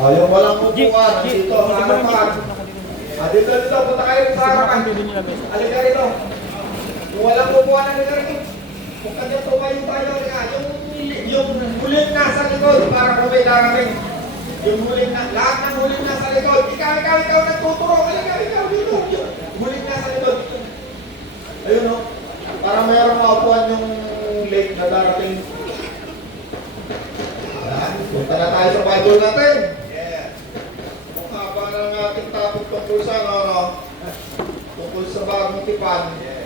O, yung walang upuan, nandito, sa harapan. Dito, punta kayo sa harapan. Halika rito. Yung walang upuan, halika rito. Kung kanya tumayo tayo, yung huling nasa likod, para kung may darating. Yung huling na, lahat ng huling nasa likod. Ikaw nagtuturo. Halika, ikaw dito. Huling nasa likod. Ayun o. Para mayroong maupuan yung late na darating. Punta na tayo sa Bible natin. Yeah. Mukha ba ng ating topic tungkol sa tungkol sa bagong tipan. Yeah.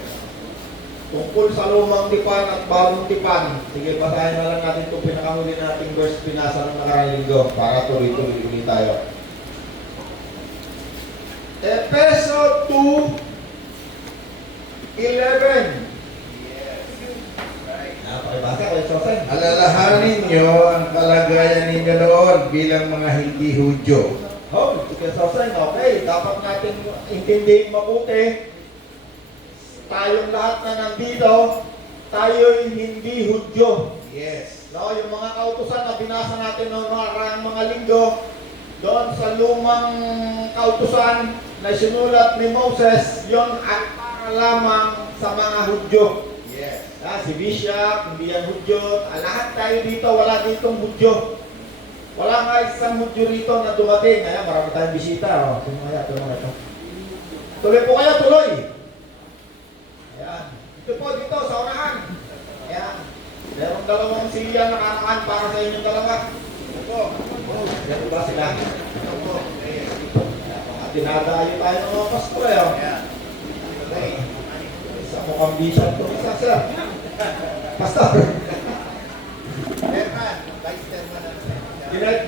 Tungkol sa lumang tipan at bagong tipan. Sige, basahin na lang natin itong pinakahuli nating verse pinasa ng nakarang linggo para tuloy-tuloy ulit tayo. Efeso 2:11. Alalahanin nyo ang kalagayan ninyo noon bilang mga hindi Hudyo. Sige, okay. Dapat natin intindihin mabuti. Tayong lahat na nandito, tayo'y hindi Hudyo. Yes. No, yung mga kautusan na binasa natin noong mga linggo, doon sa lumang kautusan na sinulat ni Moses, yon ay para lamang sa mga Hudyo. Yes. Si Bishop, hindi yan Hudyo. Lahat tayo dito, wala ditong Hudyo. Wala nga isang Hudyo rito na dumating. Ayan, marami tayong bisita. Tulong ito. Tuloy po kayo, tuloy. Ayan. Ito po, dito, sa unahan. Ayan. Merong dalawang silya na kanakaan para sa inyong dalawa. Ito po. Ito ba sila? Ito po. At tinadayo tayo ng mga pastor. Ayan. Okay. Isa mukhang bishop ito. Isa, sir. Pastor.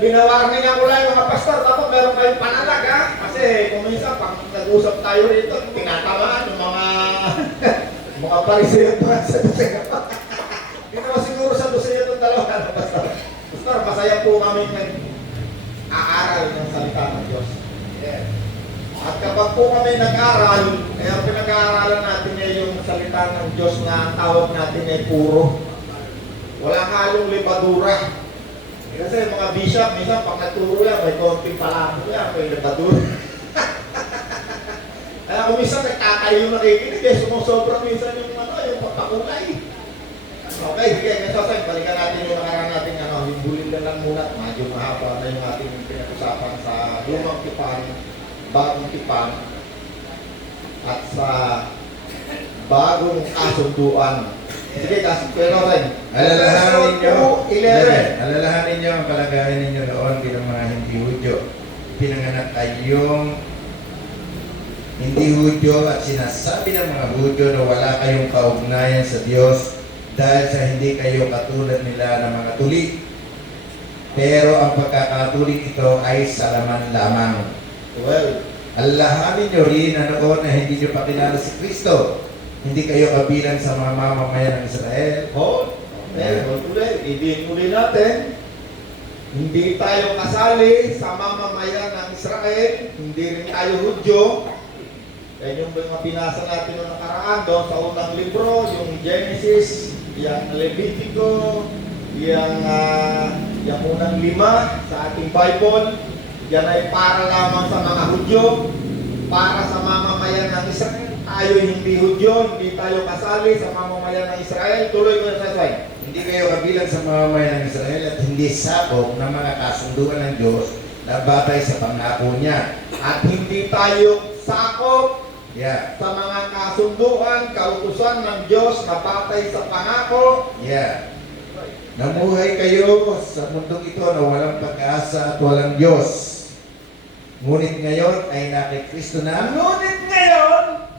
Binawarning ako lang yung mga pastor, tapos meron kayong panalag ha. Kasi kung minsan pag nag-usap tayo rito, tinatamaan yung mga pariseo sa dosya. Hindi naman siguro sa dosya itong dalawa na pastor. Pastor, masaya po kami nag-aaral ng salita ng Diyos. Yeah. At kapag po kami nag-aaral, kaya pinag-aaralan natin yung salita ng Diyos na ang tawag natin ay puro. Walang halong libadura. Kasi mga bishop, minsan pag naturo yan, may konting palamo yan, may libadura. Kaya kung minsan nagtatayo nakikinig, sumusobra minsan yung pagpakulay. Okay, sige, ngayon balikan natin yung nakaraan natin, yung bulil na lang muna, medyo mahaba na yung ating pinag-usapan sa lumang tipan, bagong tipan, at sa bagong kasunduan. Sige, pero rin. Alalahanin nyo ang kalagayan ninyo noon bilang mga hindi Hudyo. Pinanganak kayong hindi Hudyo at sinasabi ng mga Hudyo na wala kayong kaugnayan sa Diyos dahil sa hindi kayo katulad nila ng mga tuli. Pero ang pagkakatulik ito ay sa laman lamang. Well, alalahanin nyo rin na noon na hindi nyo pakilala si Kristo. Hindi kayo kabilang sa mga mamamayan ng Israel. Tuloy, ibig natin, hindi tayo kasali sa mamamayan ng Israel, hindi rin tayo Hudyo. Yan yung mga pinasa natin noong nakaraan doon sa unang libro, yung Genesis, yung Levitico, yung unang 5 sa ating Bible. Yan ay para lamang sa mga Hudyo, para sa mamamayan ng Israel. Tayo hindi Hudyo, hindi tayo kasali sa mamamayan ng Israel. Tuloy ko sa slide. Hindi kayo kabilang sa mamamayan ng Israel at hindi sakop ng mga kasunduan ng Diyos na batay sa pangako niya. At hindi tayo sakop sa mga kasunduan, kautusan ng Diyos na batay sa pangako. Namuhay kayo sa mundong ito na walang pag-asa at walang Diyos. Ngunit ngayon ay nakay Kristo na.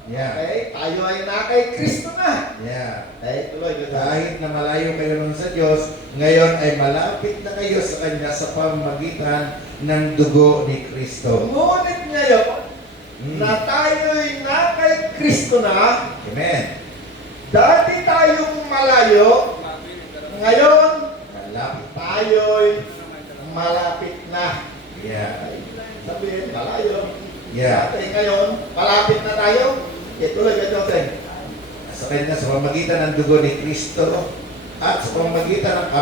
Okay, tayo ay na kay Kristo na. Okay, tuloy. Kahit na malayo kayo nun sa Diyos, ngayon ay malapit na kayo sa Kanya sa pamamagitan ng dugo ni Kristo. Ngunit ngayon, na tayo'y na kay Kristo na. Amen. Dati tayong malayo, ngayon, tayo'y malapit na. Sabihin, malayo. Dati ngayon, malapit na tayo. Tuloy ka, Jose. Sa Kanya, sa pamamagitan ng dugo ni Kristo at sa pamamagitan ng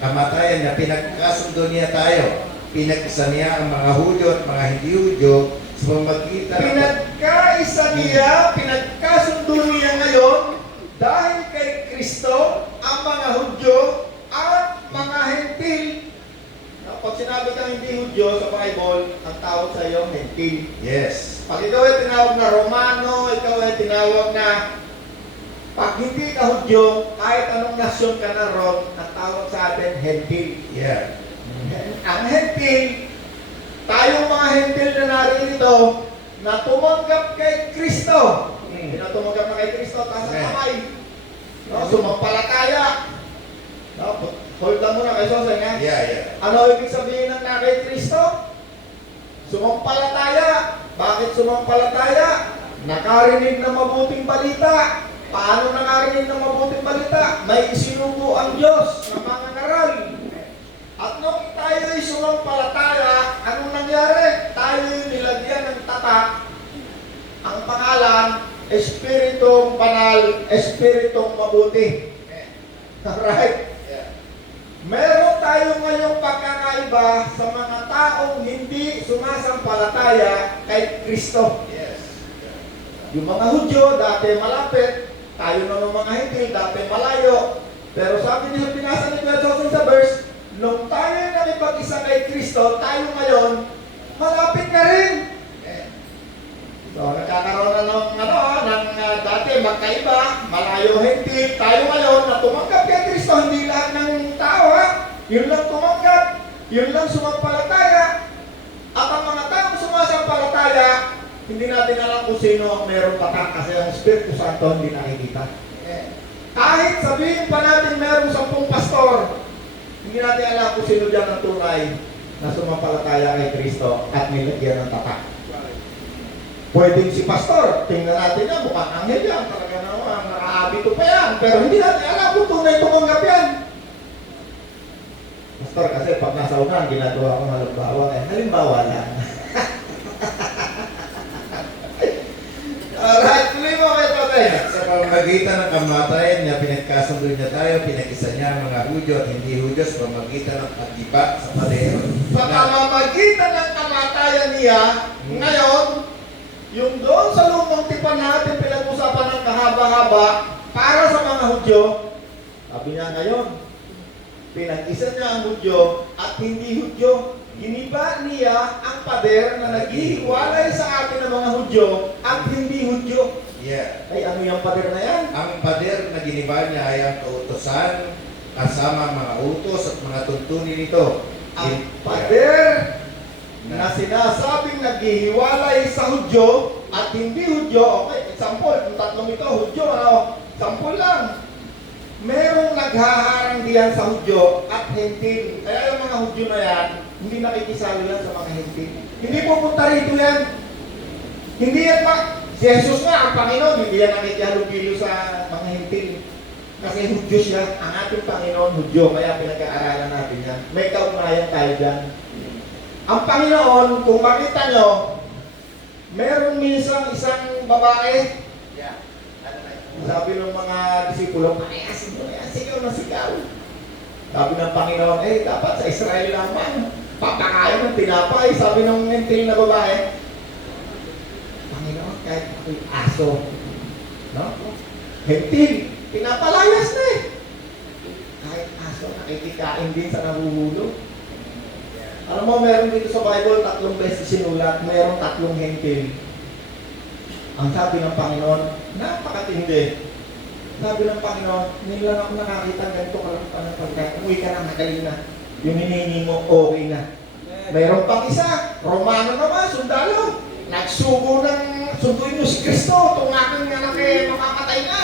kamatayan na pinagkasundo niya tayo pinag-isa niya ang mga Hudyo at mga hindi Hudyo sa pamamagitan ng Pinagkaisa niya, pinagkasundo niya ngayon dahil kay Kristo ang mga Hudyo at mga Hentil. Pag sinabi kang hindi Hudyo sa Bible, ang tawag sa iyo, Hentil. Yes. Pag ikaw ay tinawag na Romano, ikaw ay tinawag na, pag hindi ka Hudyo, kahit anong nasyon ka na ron, ang tawag sa atin, Hentil. Yeah. Ang Hentil, tayong mga Hentil na narito, na tumanggap kay Kristo. Na tumanggap na kay Kristo, taas ang kamay. No, sumampalataya. No, hold lang muna kay Jose nga. Yeah. Ano ibig sabihin ng na kay Kristo? Sumampalataya. Bakit sumampalataya? Nakarinig ng mabuting balita. Paano nakarinig ng mabuting balita? May isinugo ang Diyos na mga ngaral. At nung tayo ay sumampalataya, anong nangyari? Tayo ay nilagyan ng tatak. Ang pangalan, Espiritong Banal, Espiritong Mabuti. Alright? Meron tayo ngayong pagkakaiba sa mga taong hindi sumasampalataya kay Kristo. Yung mga Hudyo, dati malapit. Tayo naman mga Hentil, dati malayo. Pero sabi niya, binasa ni Kuya Joseph sa verse, nung tayo nakipag-isa kay Kristo, tayo ngayon, malapit na rin. So, nagkakaroon na ng dati magkaiba, malayo Hentil. Tayo ngayon, na tumanggap kay Kristo, hindi lahat ng tao, ha? Yun lang tumanggap, yun lang sumampalataya. At ang mga taong sumasampalataya, hindi natin alam kung sino ang meron patak kasi ang Espiritu Santo hindi nakikita. Kahit sabihin pa natin meron 10 pastor, hindi natin alam kung sino dyan ang tunay na sumampalataya kay Kristo at nilagyan ng tatak. Pwedeng si pastor, tingnan natin yan, mukhang anghel yan, talaga naman, nakaabito pa yan, pero hindi natin alam kung tunay tumanggap yan. Pastor, kasi pag nasa unan, ginagawa ko halimbawa lang. Alright, tuloy mo kayo tatay. Sa pamamagitan ng kamatayan niya, pinagkasundo niya tayo, pinag-isa niya ang mga Hudyo at hindi Hudyo sa pamamagitan ng pagdiba sa pader. Sa pamamagitan ng kamatayan niya, ngayon, yung doon sa lumang tipan natin pinag-usapan ng kahaba-haba para sa mga Hudyo, sabi niya ngayon, pinag-isa niya ang Hudyo at hindi Hudyo. Giniba niya ang pader na naghihiwalay sa atin ng mga Hudyo at hindi Hudyo. Yeah. Ay, ano yung pader na yan? Ang pader na giniba niya ay ang kautosan kasama mga utos at mga tuntunin nito. Ang pader na sinasabing naghihiwalay sa Hudyo at hindi Hudyo. Okay, example, kung tatlong ito, Hudyo, ano? Example lang. Merong naghaharang diyan sa Hudyo at Hentil. Kaya yung mga Hudyo na yan, hindi nakikisalo yan sa mga Hentil. Hindi pupunta rito yan. Hindi yan si Jesus nga, ang Panginoon, hindi yan nakikihalubilo sa mga Hentil. Kasi Hudyo siya, ang ating Panginoon Hudyo, kaya pinag-aaralan natin yan. May kaugnayan tayo dyan. Ang Panginoon, kung makita nyo, meron minsan isang babae, sabi ng mga disipulo, panayasin mo na yan, sigaw na sigaw. Sabi ng Panginoon, dapat sa Israel naman, papakain ng tinapay. Sabi ng Hentil na babae, Panginoon, kahit ako'y aso, no? Hentil, pinapalayas na eh. Kahit aso, nakikikain din sa nahuhulog. Alam mo, meron dito sa Bible, 3 beses sinulat, meron 3 Hentil. Ang sabi ng Panginoon, napakatindi. Sabi ng Panginoon, hindi lang ako nakakita ganito kalang pagkain. Uwi ka na, magaling na. Yung hinihingi mo, okay na. Mayroon pang isa, Romano naman, sundalo. Nagsugo ng sunduin mo si Kristo, itong aking anak makamatay na.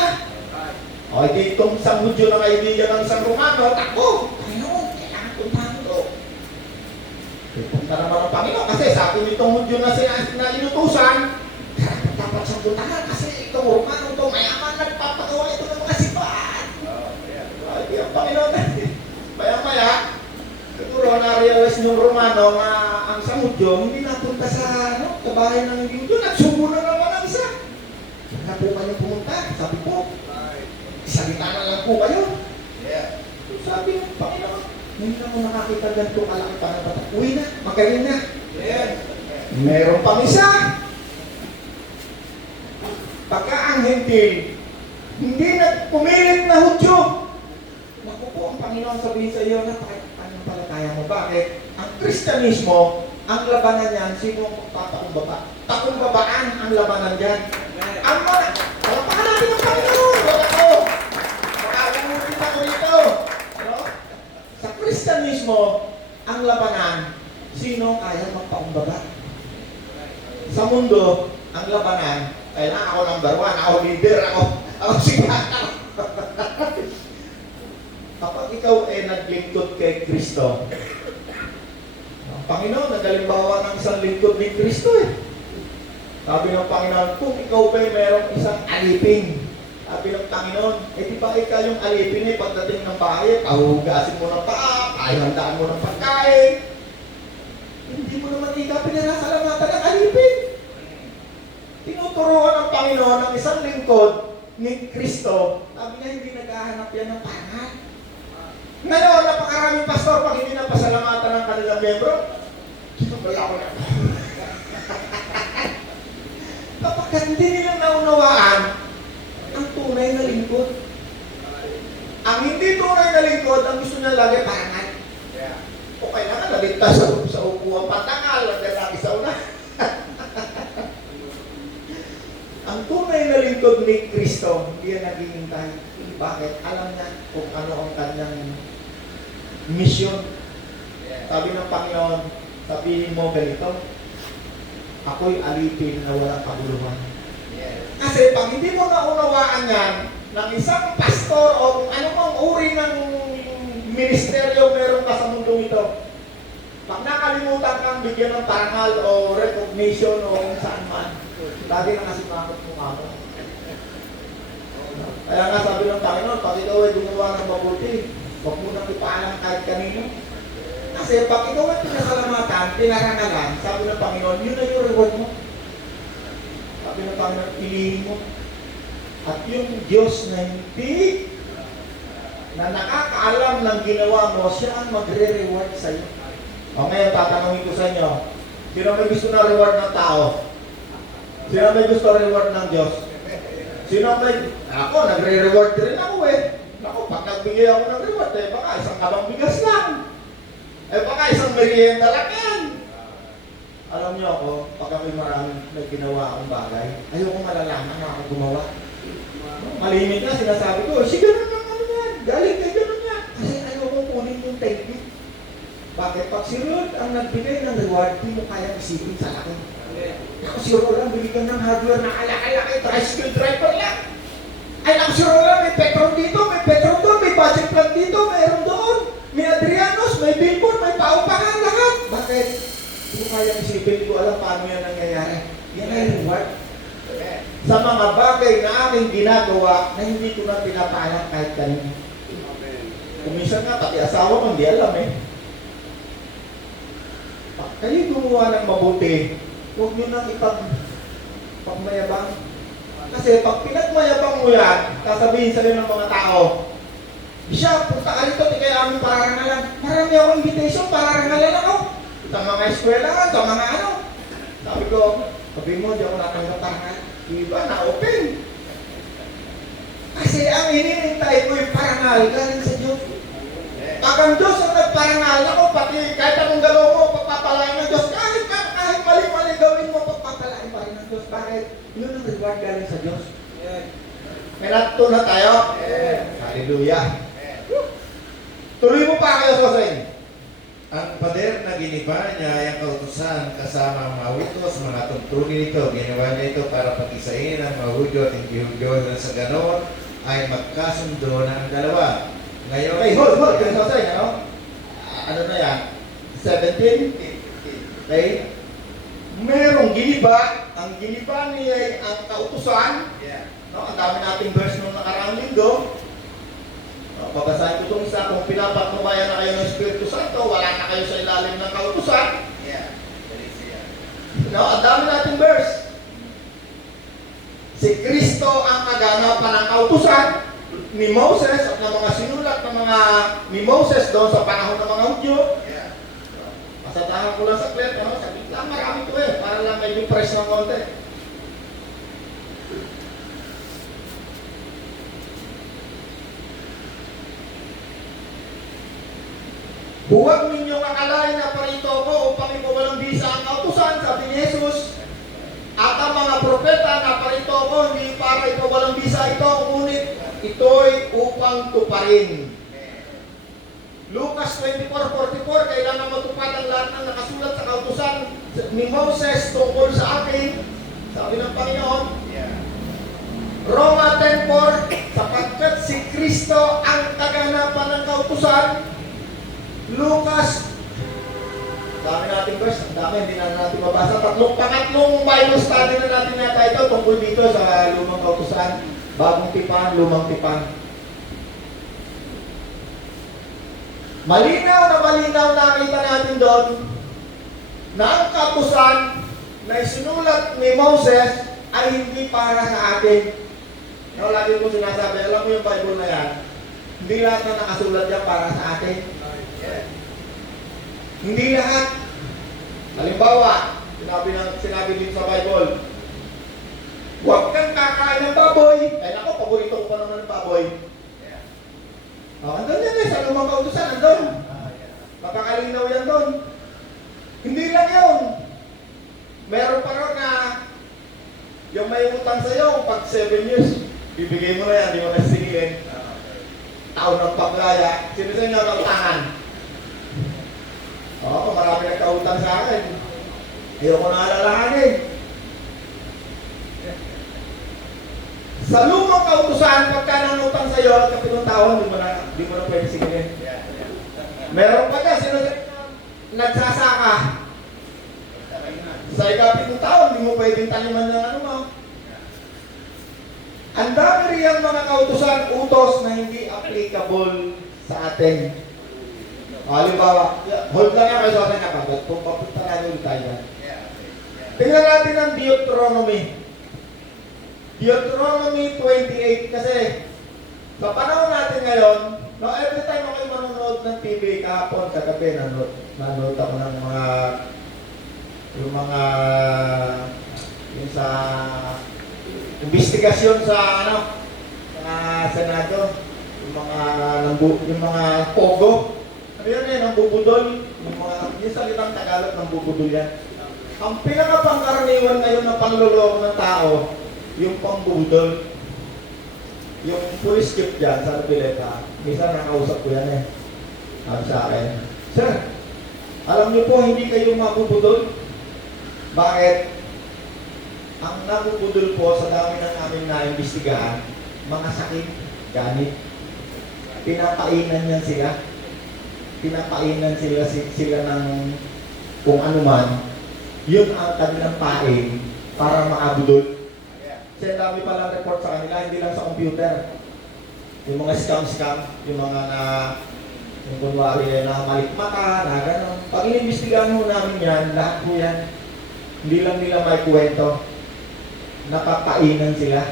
O, di itong isang Hudyo na kaibigan ng isang Romano, takbo. Panginoon, kailangan puntahan ito. Punta naman ang Panginoon, kasi sabi nitong Hudyo na inutusan, dapat siyang puntahan kasi itong Romano ito, mayaman nagpapagawa ito ng mga sipahan. Ay, ang Panginoon natin. Maya-maya, siguro na-realize ng Romano na ang sa Hudyo, hindi napunta sa bahay ng Hudyo, nagsubo na naman ang isa. Huwag na po kayo pumunta. Sabi po, salita na lang po kayo. Sabi ng Panginoon, Hindi ako nakakita ganito kalaki pa ng bata. Uwi na, magaling na. Meron pang isa. Pagka ang hentil, hindi na pumilit na Hudyo. Naku po, ang Panginoon sabihin sa iyo, napakapanampalataya mo. Bakit? Ang Kristyanismo, ang labanan niyan, sino ang magpapakumbaba? Takumbabaan ang labanan niyan. Ang mga, palapakan natin ang Panginoon. Ako, makakamutin ako dito. No? Sa Kristyanismo, ang labanan, sino kaya magpakumbaba? Sa mundo, ang labanan, kailangan ako number 1, ako leader, ako sikat. Kapag ikaw ay naglingkod kay Kristo, ang Panginoon, nagalimbawa ng isang lingkod ni Kristo eh. Sabi ng Panginoon, kung ikaw ba'y mayroong isang alipin, sabi ng Panginoon, di ba ikaw yung alipin eh, pagdating ng bahay, pahugasin mo ng paa, pahihandaan mo ng pagkain. Hindi mo naman ikaw pinarasalamatan ng alipin. Tinuturuan ng Panginoon ng isang lingkod ni Kristo, sabi niya, hindi naghahanap yan ng parangal. Ngayon, napakaraming pastor pag hindi na pasalamatan ng kanilang membro, wala ko na. Kapag hindi nilang naunawaan ang tunay na lingkod. Ang hindi tunay na lingkod, ang gusto niya lagi parangal. O kailangan naligtas sa upuan patangal, hanggang lagi sa una. Ang tunay na lingkod ni Kristo, hindi yan naghihintay. Bakit? Alam niya kung ano ang kanyang mission. Sabi ng Panginoon, sabihin mo ganito, ako'y alipin na walang paguluhan. Kasi pag hindi mo naunawaan yan, ng isang pastor o kung anumang uri ng ministeryo meron ka sa mundong ito, pag nakalimutan kang bigyan ng parangal o recognition o kung saan man, lagi na kasi makot mo ako. Kaya nga sabi ng Panginoon, pag ikaw ay gumawa ng mabuti, huwag mo nang ipaalam kahit kanino. Kasi pag ikaw ay pinasalamatan, pinarangalan, sabi ng Panginoon, yun na yung reward mo. Sabi ng Panginoon, pilihin mo. At yung Diyos na hindi, na nakakaalam ng ginawa mo, siya ang magre-reward sa iyo. O ngayon, tatanungin ko sa inyo, sino may gusto na reward ng tao? Sino may gusto reward ng Diyos? Sino may... Ako, nagre-reward rin ako eh. Ako, pag nagbigay ako ng reward, baka isang kabang bigas lang. Baka isang merienda lang yan. Alam niyo ako, pag ako'y maraming ginawa akong bagay, ayoko malalaman na ako gumawa. Malimit na, sinasabi ko, si ganun lang ano yan, galing kay ganun yan. Kasi ayoko kunin yung thank you. Bakit? Pag si Rod ang nagbigay ng reward, di mo kaya isipin sa laki. Ako si Rod lang, bigyan ng hardware na alaki-laki, tricycle driver lang. Ay, ako si Rod lang, may petrol dito, may petrol doon, may budget plan dito, mayroon doon. May Adrianos, may billboard, may paupahan, lahat. Bakit? Di mo kaya isipin, ko alam paano yan nangyayari. Yan ay reward. Sa mga bagay na aking ginagawa na hindi ko na pinapaalam kahit kanina. Kuminsan nga, pati asawa ko hindi alam eh. Pag kayo gumawa ng mabuti, huwag nyo nang ipagmayabang. Kasi pag pinagmayabang mo yan, sasabihin sa'yo ng mga tao, siya, punta ka rito, di kaya aming pararangalan. Marami ako invitation, pararangalan ako. Sa mga eskwelahan, sa mga ano. Sabi mo, di ako natanggap parangalan. Iba na open. Kasi ang hinihintay ko yung parangal galing sa Diyos. Pag ang Diyos ang nagparangal ako, pati kahit anong galaw mo, pagpapalain ng Diyos. Kahit mali-mali gawin mo, pagpapalain pa rin ng Diyos. Bakit? Yun ang reward galing sa Diyos. May natuto na tayo? Hallelujah. Tuloy mo pa kayo sa akin. Ang pader na giniba niya ay ang kautusan kasama ang mga utos, mga tuntunin nito. Ginawa niya ito para pag-isain ang mga Hudyo at hindi Hudyo na sa ganon ay magkasundo ng dalawa. Ngayon, Okay, hold. Ganun sa akin, ano? Ano na yan? 17? Okay? Merong giniba. Ang giniba niya ay ang kautusan. No? Ang dami nating verse nung nakaraang linggo. Babasahin ko itong isa, kung pinapatnubayan na kayo ng Espiritu Santo, wala na kayo sa ilalim ng kautusan. No, ang dami nating verse. Si Kristo ang kaganapan ng kautusan. ni Moses at ng mga sinulat ng mga ni Moses doon sa panahon ng mga Hudyo. Masatahan ko lang saglit, saglit lang, marami ko para lang medyo fresh ng konti. Huwag ninyong akalain na parito ko upang ipawalang bisa ang kautusan, sabi ni Jesus. At ang mga propeta na parito ko, hindi para ipawalang bisa ito, ngunit ito'y upang tuparin. Lucas 24:44, kailangan matupad ang lahat ng nakasulat sa kautusan ni Moses tungkol sa akin, sabi ng Panginoon. Roma 10:4, sapagkat si Kristo ang kaganapan ng kautusan. Lucas, dami natin verse, ang dami, hindi na natin mabasa. Pangatlong Bible study na natin yata ito tungkol dito sa lumang kautusan, bagong tipan, lumang tipan. Malinaw nakita natin doon na ang kautusan na isinulat ni Moses ay hindi para sa atin. No, lagi ko sinasabi, alam mo yung Bible na yan, hindi lahat na nakasulat yan para sa atin. Hindi lahat. Halimbawa, sinabi din sa Bible, huwag kang kakain ng baboy. Ay nako, paborito ko pa naman ng baboy. Andun yan sa lumang kautusan, andun. Makakalinaw yan doon. Hindi lang yun. Meron pa rin na yung may utang sa'yo, pag 7 years, bibigay mo na yan, di mo na singilin. Taon ng paglaya, sino sa inyo ang utangan? Oo, marami nagkautang sa akin. Ayaw ko na alalahanin. Sa lumang kautusan, pagka nanutang sa iyo, kapitong taon, di mo na pwede singilin. Meron pa dyan, sino nagsasaka. Sa ikapitong taon, di mo pwedeng taniman ng ano mo. Ang dami riyang mga kautusan, utos na hindi applicable sa atin. Halimbawa, hold lang yan kayo sa akin kapag kung papunta natin ulit tayo. Tingnan natin ang Deuteronomy. Deuteronomy 28 kasi sa panahon natin ngayon, no, every time ako manonood ng TV kahapon sa gabi, nanonood ako ng yung sa investigasyon sa sa Senado, yung mga pogo. Ano yan ang bubudol, yung salitang Tagalog ng bubudol yan. Ang pinakapangkaraniwan ngayon ng panloloko ng tao, yung pambudol. Yung police chief dyan sa Pileta, minsan nakausap ko yan sabi sa akin, Sir, alam niyo po hindi kayo mabubudol? Bakit? Ang nabubudol po sa dami ng aming naimbestigahan, mga sakit, ganit. Pinapainan yan sila. Pinapainan sila ng kung ano man, yun ang kanilang pain para maabudol. Kasi dami palang report sa kanila, hindi lang sa computer. Yung mga scam, yung mga yung kunwari na malikmata, na gano'n. Pag inimbestigahan mo namin yan, lahat po yan, hindi lang nila may kwento. Napapainan sila.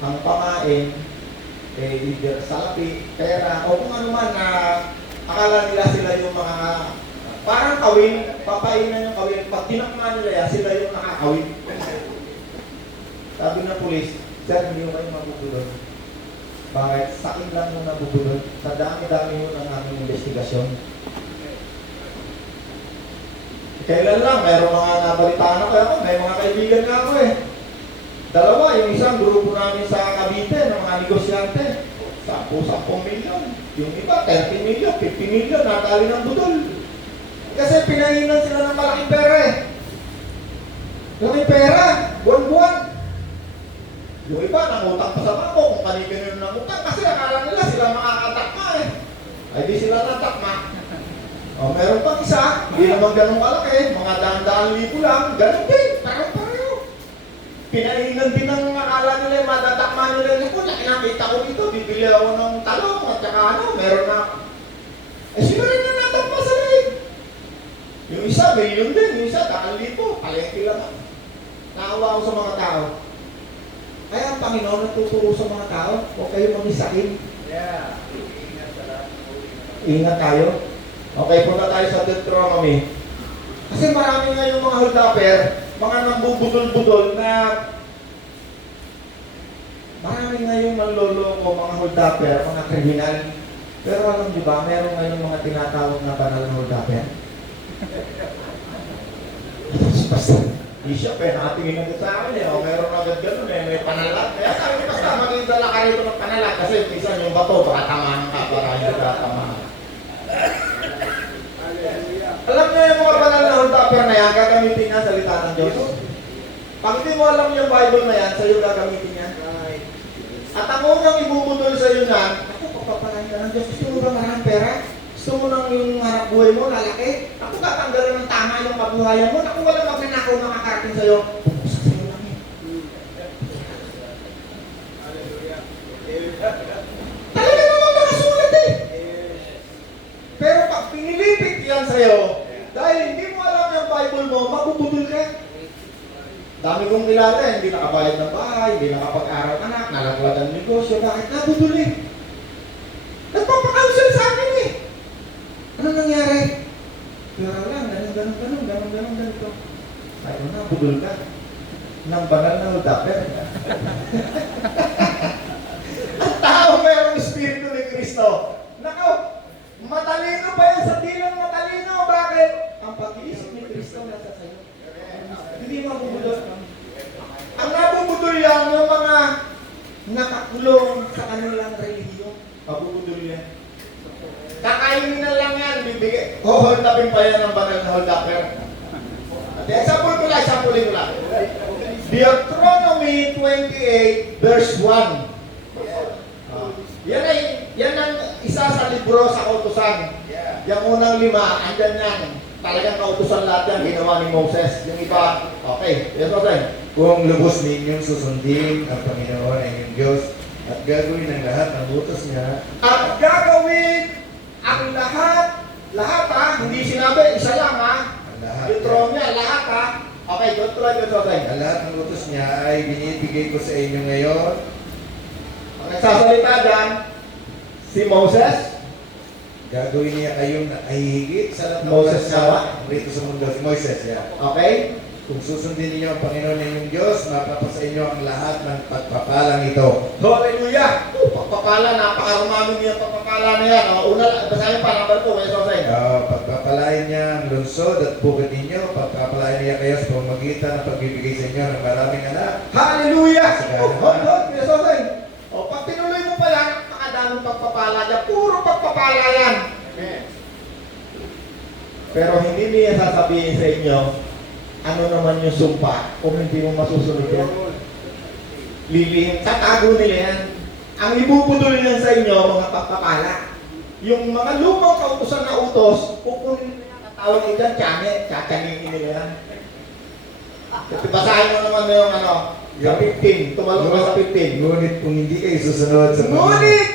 Ang pamain, either salapi, pera, o kung ano man na akala nila sila yung mga parang kawin, papainan yung kawin. Pag tinakma nila yan, sila yung nakakawin. Sabi ng pulis, Sir, hindi mo kayo mabubulod. Bakit? Sa akin lang mo nabubulod. Sa dami-dami mo ng aming investigasyon. Kailan lang, mayroong mga nabalitaan ako. May mga kaibigan nga ako Dalawa, yung isang grupo namin sa Cavite, ng mga negosyante. 10 milyon. Yung iba, 30 milyon, 50 milyon, natali ng budol. Kasi pinahinan sila ng malaking pera Malaking pera, buwan-buwan. Yung iba, nangutang pa sa bangko, kung kanino nangutang, kasi akala nila sila makakatakma Ay di sila natakma. Meron pang isa, hindi naman ganun kalaki, mga daan-daan libo lang, ganun din, pareho-pareho. Pinahinan din ng akala nila, matatakma nila, kung nakita ko dito, bibili ako ng talong, at saka meron na. Sino rin na natakma sa rin? Yung isa, milyon din, yung isa, 1,000, palengke lang. Naawa ako sa mga tao. Kaya ang Panginoon nagtuturo sa mga tao, huwag kayo mag-isakin. Yeah. Ingat tayo. Okay, punta tayo sa Deuteronomy. Kasi marami nga yung mga holdapper, mga nambubudol-budol na marami nga yung manloloko, mga holdapper, mga kriminal. Pero alam niyo ba, meron nga yung mga tinatawag na banal na holdapper. Basta, di siya, natingin agad sa akin eh. O meron agad ganun eh, may panalat. Kaya sabi niya, basta magdala ka rito ng panalat. Kasi minsan yung bato, baka tamaan ka, para hindi ka tamaan. Alam niyo yung mga banal na holdapper na yan, gagamitin niya sa salita ng Diyos. Pag hindi mo alam yung Bible na yan, sa'yo gagamitin niya. At ang unang ibubudol sa'yo na, ako, papapalain ka ng Diyos. Gusto mo ba maraming pera? Gusto mo nang yung hanap buhay mo, lalaki? Ako tatanggalin ng tama yung kabuhayan mo. Ako walang magnanakaw makakarating sa'yo. Pupusa sa'yo lang eh. Talaga naman nakasulat eh. Pero pag pinilipit yan sa'yo, dahil hindi mo alam yung Bible mo, mabubudol ka. Dami kong kilala, hindi nakabayad ng bahay, hindi nakapag-aral anak, nalaglag ang negosyo. Bakit? Nabudol eh. Nagpapakounsel sa akin eh. Ano nangyari? Pero lang, ganun. Ayaw na, budol ka. Nang banal na holdapper. Ang tao mayroong Espiritu ni Kristo. Nako, matalino pa yan sa dilang matalino. Bakit? Ang pag-iisip ni Kristo nasa sayo. Hindi mabubudol. Ang nabubudol yan, yung mga nakakulong sa kanilang relihiyon. Mabubudol yan. Kakainin na lang yan, bibigay. Holdapin pa yan ng banal na holdapper. Sampulin ko lang. Deuteronomy 28 verse 1. Yan ang isa sa libro sa kautusan. Yung unang 5, andyan yan. Talagang kautusan lahat yan, ginawa ni Moses. Yung iba, okay. Yes, okay. Kung lubos ninyong susundin ang Panginoon ay inyong Diyos at gagawin ang lahat ng utos niya. At gagawin ang lahat ha, hindi sinabi, isa lang ha. Ang lahat. Deuteronomy, lahat ha. Okay, Deuteronomy. Ang lahat ng utos niya ay binibigay ko sa inyo ngayon. Ang nagsasalita dyan, si Moses. Gagawin niya kayong nakahihigit sa lahat ng Moses bansa nawa? rito sa mundo. Si Moises, yeah. Okay? Kung susundin ninyo ang Panginoon ninyong Diyos, mapapasa inyo ang lahat ng pagpapalang ito. Hallelujah! Pagpapala, napakarumami niya pagpapala na yan. Una, basahin pa, number 2, may sosay. Pagpapalain niya ang lungsod at bukid ninyo, pagpapalain niya kayo sa pamagitan ng pagbibigay sa inyo ng maraming anak. Hallelujah! Hold, may sosay. Pag tinuloy mo pa yan, napakadaming pagpapala niya. Puro pagpapala yan. Pero hindi niya sasabihin sa inyo, ano naman yung sumpa kung hindi mo masusunod yan. Lilihim, tatago nila yan. Ang ibubudol niyan sa inyo, mga pagpapala. Yung mga lumang kautusan na utos, kukunin nila yan, katawag nila dyan, tsakaningin nila yan. Basahin mo naman yung sa 15, tumalong ka sa 15. Ngunit kung hindi kayo susunod sa Ngunit,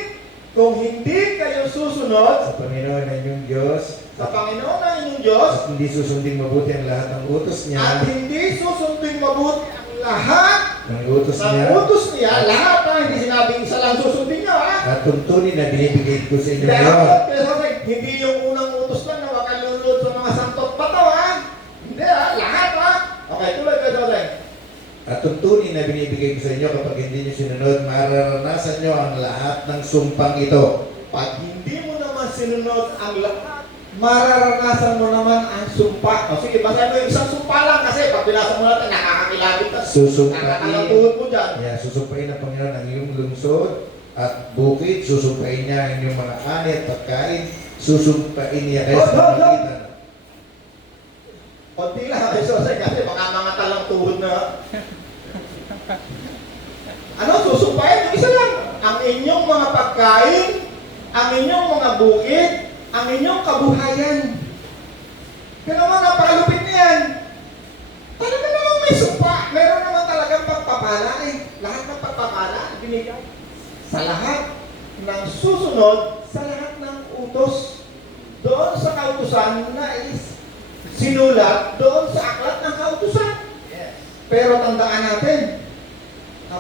kung hindi kayo susunod sa Panginoon na inyong Diyos, sa Panginoon na inyong Diyos, at hindi susundin mabuti ang lahat ng utos niya, at hindi susundin mabuti ang lahat ng utos ng niya, utos niya, lahat na hindi sinabing isa lang susundin niya, ha? at tuntunin na binibigay ko sa inyo Dahil ngayon. hindi yung unang utos lang na wag kang lulod sa mga santot bato, ha? Hindi, ha? Lahat, ha? Okay, tuloy ka, Jose. At tuntunin na binibigay ko sa inyo kapag hindi niyo sinunod, mararanasan niyo ang lahat ng sumpang ito. Pag hindi mo naman sinunod ang lahat, mararanasan mo naman ang sumpa. O sige, basahin mo yung isang sumpa lang kasi pag binasa mo natin, nakakakilabit ka. Susumpain, Nakakalabuhod mo dyan. susumpain ng Panginoon ang iyong lungsod at bukid, susumpain niya ang iyong mga ani at pagkain, susumpain niya kayo sa pamagitan. Konti lang, Jose, kasi baka mga talang tuhod na. Susumpain? Yung isa lang. Ang inyong mga pagkain, ang inyong mga bukid, ang inyong kabuhayan. Kaya naman, napakalupit niyan. Talaga naman may sumpa. Meron naman talagang pagpapala eh. Lahat ng pagpapala, binigay. Sa lahat ng susunod, sa lahat ng utos. Doon sa kautusan na sinulat doon sa aklat ng kautusan. Pero tandaan natin,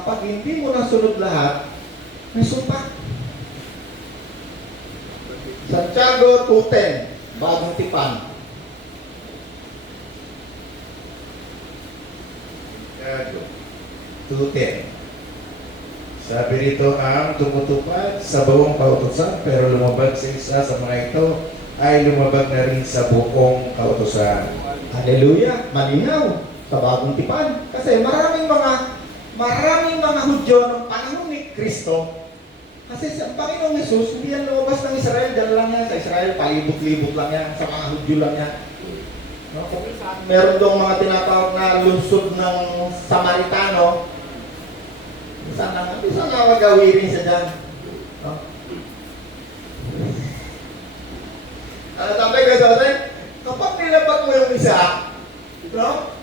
kapag hindi mo nasunod lahat, may sumpa. Santiago 2:10, bagong tipan. Santiago 2:10. Sabi rito, ang tumutupad sa buong kautusan pero lumabag sa isa sa mga ito ay lumabag na rin sa buong kautusan. Hallelujah! Malinaw sa bagong tipan. Kasi maraming mga Hudyo ng panahon ni Kristo. Kasi sa Panginoong Jesus, hindi yan lumabas ng Israel. Dala lang yan sa Israel. Palibot-libot lang yan. Sa mga Hudyo lang yan. No? Meron dong mga tinatawag na lungsod ng Samaritano. Saan nga magawirin siya dyan? No? Sabi ko sa atin, kapag nilabag mo yung isa, no?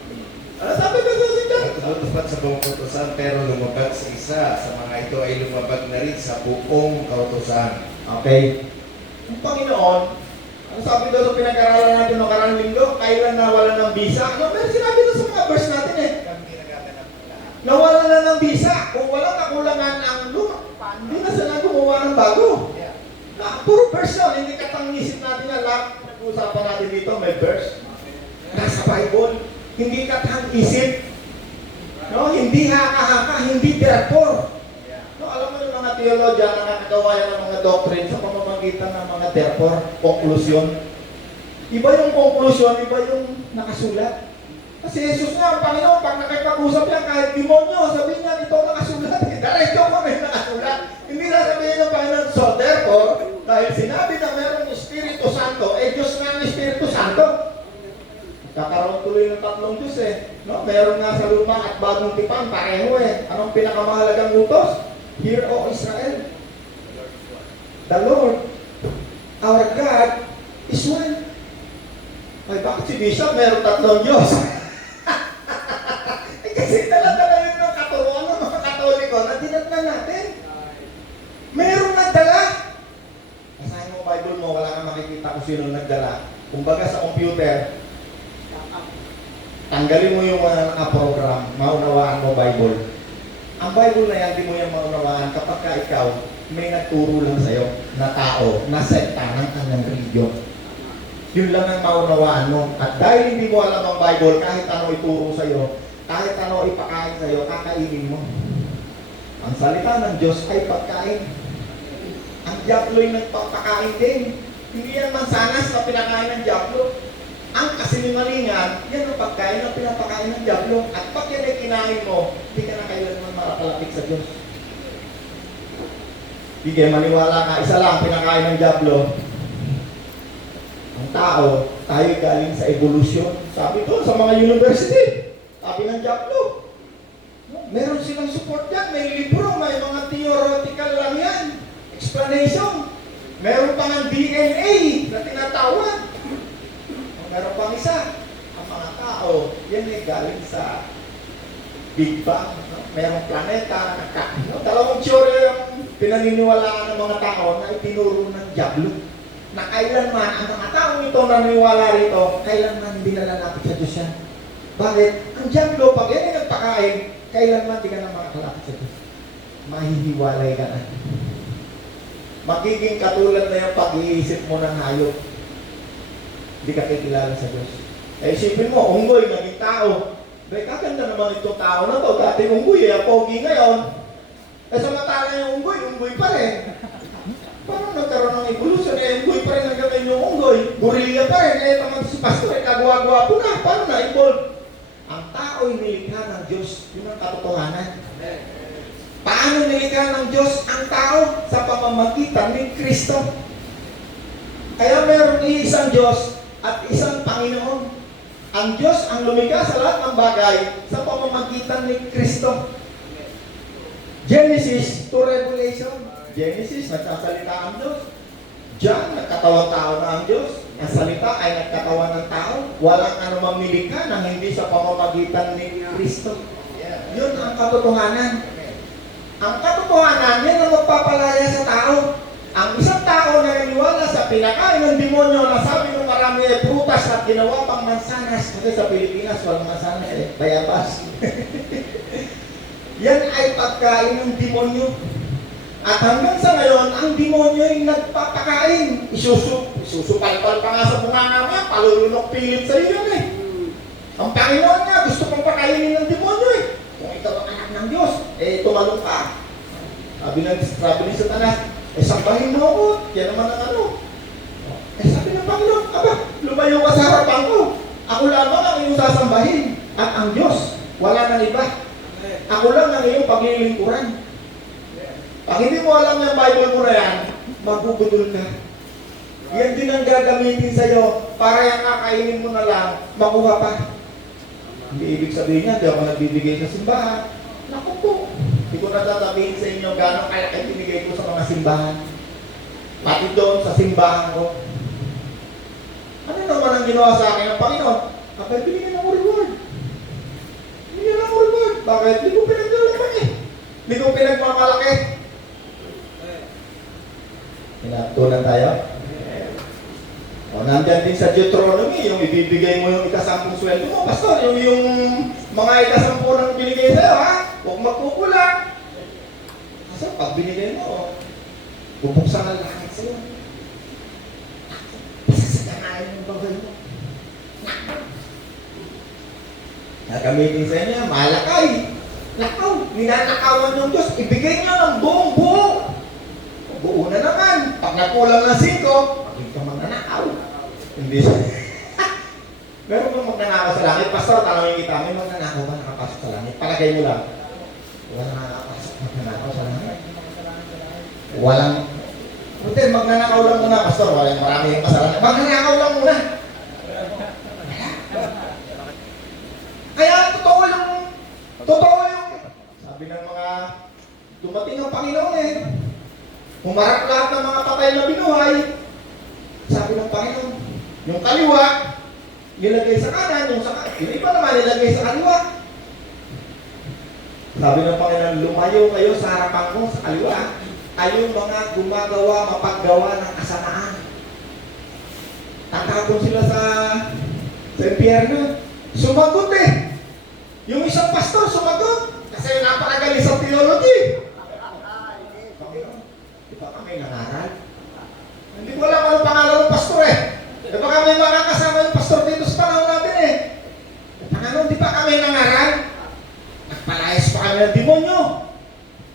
Sabi ko sa atin dyan? Tumutupad sa buong kautusan pero lumabag sa isa sa mga ito ay lumabag na rin sa buong kautusan. Okay. Ang Panginoon, ang sabi daw sa pinag-aralan natin noong karang linggo, kailan nawala ng visa? Ano? Pero sinabi na sa mga verse natin eh. Nawala na ng visa. Kung walang kakulangan ang luma, hindi na sila gumawa ng bago. Puro verse yun. Hindi katang-isip natin na lahat. Nag-uusapan natin dito, may verse. Nasa Bible. Hindi katang-isip. No? Hindi haka-haka. Hindi therefore. No, alam mo yung mga theologian na nakagawa yan ng mga doctrine sa pamamagitan ng mga therefore, conclusion. Iba yung conclusion, iba yung nakasulat. Kasi Jesus nga, ang Panginoon, pag nakipag-usap yan, kahit demonyo, sabihin niya, ito nakasulat. Diretso ko may nakasulat. Hindi na sabihin ng Panginoon, so therefore, dahil sinabi na mayroong Espiritu Santo, Diyos nga ang Espiritu Santo. Kakaroon tuloy ng tatlong Diyos eh. No? Meron nga sa luma at bagong tipan, pareho eh. Anong pinakamahalagang utos? Hear, O Israel. The Lord, our God, is one. Ay, bakit si Bishop meron tatlong Diyos? Kasi dala-dala yun ng katuruan ng mga Katoliko na dinatnan natin. Meron nagdala. Basahin mo Bible mo, wala kang makikita kung sino nagdala. Kumbaga sa computer, tanggalin mo yung mga nakaprogram, maunawaan mo Bible. Ang Bible na yan, di mo yan maunawaan kapag ka ikaw may nagturo lang sa'yo na tao, na sekta ng kanyang religion. Yun lang ang maunawaan mo. At dahil hindi mo alam ang Bible, kahit ano ituro sa'yo, kahit ano ipakain sa'yo, kakainin mo. Ang salita ng Diyos ay pagkain. Ang diablo'y nagpapakain din. Hindi yan mansanas na pinakain ng diablo. Ang kasinungalingan, yan ang pagkain na pinapakain ng diablo. At pag yan ay kinain mo, hindi ka na kailanman makapalapit sa Diyos. Hindi kayo maniwala ka, isa lang pinakain ng diablo. Ang tao, tayo galing sa evolusyon. Sabi ko sa mga university, sabi ng diablo. Meron silang support yan, may libro, may mga theoretical lang yan. Explanation. Meron pa ng DNA na tinatawag. Meron pang isa, ang mga tao, yan ay galing sa Big Bang. Merong planeta, dalawang teorya yung pinaniniwalaan ng mga tao na itinuro ng diablo. Na kailanman, ang mga taong ito naniniwala rito, kailanman hindi na lalapit sa Diyos yan. Bakit? Ang diablo, pag yan ay nagpakain, kailanman hindi ka na makakalapit sa Diyos. Mahihiwalay ka na. Magiging katulad na yung pag-iisip mo ng hayop. Hindi ka kikilala sa Diyos. Eh, isipin mo, unggoy, naging tao. Bay, kakanda naman itong tao na to. Dati unggoy, pogi ngayon. Eh, samantala yung unggoy pa rin. Paano nagkaroon ng evolution? Eh, unggoy pa rin hanggang yung unggoy. Gorilla pa rin. Eh, tamang si pastor, kagwa-gwapo na. Paano na-evolve? Ang tao'y nilikha ng Diyos. Yun ang katotohanan. Paano nilikha ng Diyos ang tao? Sa pamamagitan ni Kristo. Kaya mayroong isang Diyos at isang Panginoon. Ang Diyos ang lumikha sa lahat ng bagay sa pamamagitan ni Kristo. Genesis to Revelation. Genesis, nagsasalita ang Diyos. John, nagkatawang tao na ang Diyos. Ang salita ay nagkatawan ng tao. Walang anumang nilikha na hindi sa pamamagitan ni Kristo. Yun ang katotohanan. Ang katotohanan, yan ang magpapalaya sa tao. Ang isang tao na naniwala sa pinakain ng demonyo na sabi ng marami ay prutas at ginawa pang mansanas. Kasi sa Pilipinas, walang mansanas eh, bayabas. Yan ay pagkain ng demonyo. At hanggang sa ngayon, ang demonyo ay nagpapakain. Isusupal-pal pa nga sa bunganga mo yan, palulunok pilit sa iyo yan eh. Ang Panginoon nga, gusto pang pakainin ng demonyo eh. Kung ikaw ang anak ng Diyos, eh tumalong ka. Sabi ni Satanas, eh sambahin mo ako, yan naman ang ano. Eh sabi ng Panginoon, aba, lumayo ka sa harapan ko. Ako lamang ang iyong sasambahin. At ang Diyos, wala nang iba. Ako lang ang iyong paglilingkuran. Pag hindi mo alam yung Bible mo na yan, magbubudol ka. Yan din ang gagamitin sa'yo para yung kakainin mo na lang, makuha pa. Hindi ibig sabihin niya, hindi ako nagbibigay sa simbahan. Naku po, hindi ko natatabihin sa inyo gano'ng kalaki binigay ko sa mga simbahan. Pati doon sa simbahan ko. Ano naman ang ginawa sa akin ng Panginoon? Kapag binigyan ng reward. Binigyan ng reward. Bakit? Hindi ko pinagdalaman eh. Hindi ko pinagmamalaki. Pinatunan tayo? O, nandyan din sa Deuteronomy, yung ibibigay mo yung ikasampung sweldo mo. Pastor, yung mga ikasampung nang binigay sa'yo, ha? Huwag magkukulang. Kasi pag binigay mo, bubuksan ang langit sa'yo. Pasasaganayan yung bagay mo. Nagamitin sa inyo, malakay. Nakaw, ninanakawan yung Diyos. Ibigay niyo ng buong buo. Buo na naman. Pag nakulang ng 5, pagin ka magnanakaw. Hindi siya. Meron bang magnanakaw sa langit? Pastor, tanongin kita, may magnanakaw ba nakapasok sa langit? Palagay mo lang. Walang nakapasok magnanakaw sa langit. Walang. Buti, magnanakaw lang muna, Pastor. Walang marami yung kasalanan. Magnanakaw lang muna. Kaya totoo yung sabi ng mga dumating ang Panginoon eh. Humarap lahat ng mga patay na binuhay. Sabi ng Panginoon, yung kaliwa, nilagay sa kanan, yung iba naman nilagay sa kaliwa. Sabi ng Panginoon, lumayo kayo sa harapan ko sa kaliwa. Kayong mga gumagawa, mapaggawa ng kasamaan. Tatapon sila sa impyerno. Sumagot eh. Yung isang pastor sumagot. Kasi napakagaling sa theology. Di ba kami nangaral? Hindi ko alam anong pangalan ng pastor eh. Di ba kami mga kasama yung pastor dito sa panahon natin eh. Panginoon, di ba kami nangaral? Nagpalayas pa kami ng demonyo.